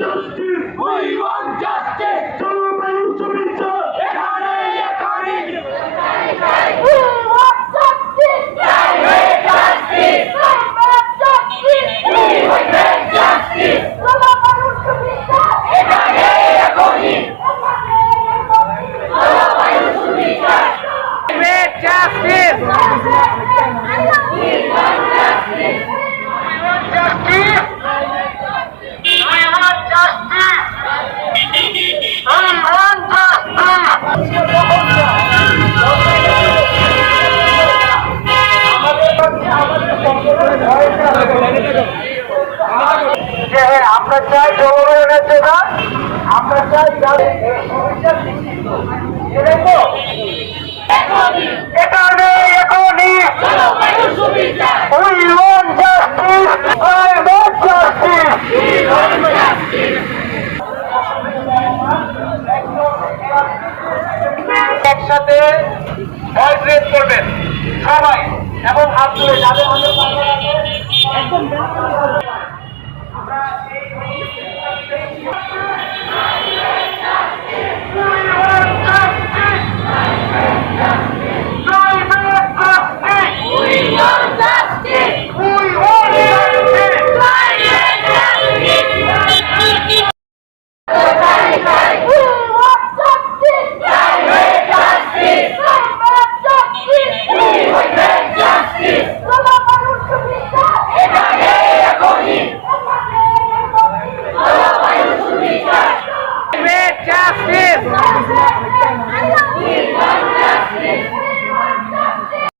justice! We want justice! জনবায়ু সমীক্ষা Justice! We want justice! হ্যাঁ, হ্যাঁ, আমরা চাই জনগণের নেতা আমরা চাই একসাথে করবেন। সবাই। এবং হাত তুলে যাদের হাতে একদম Letícia!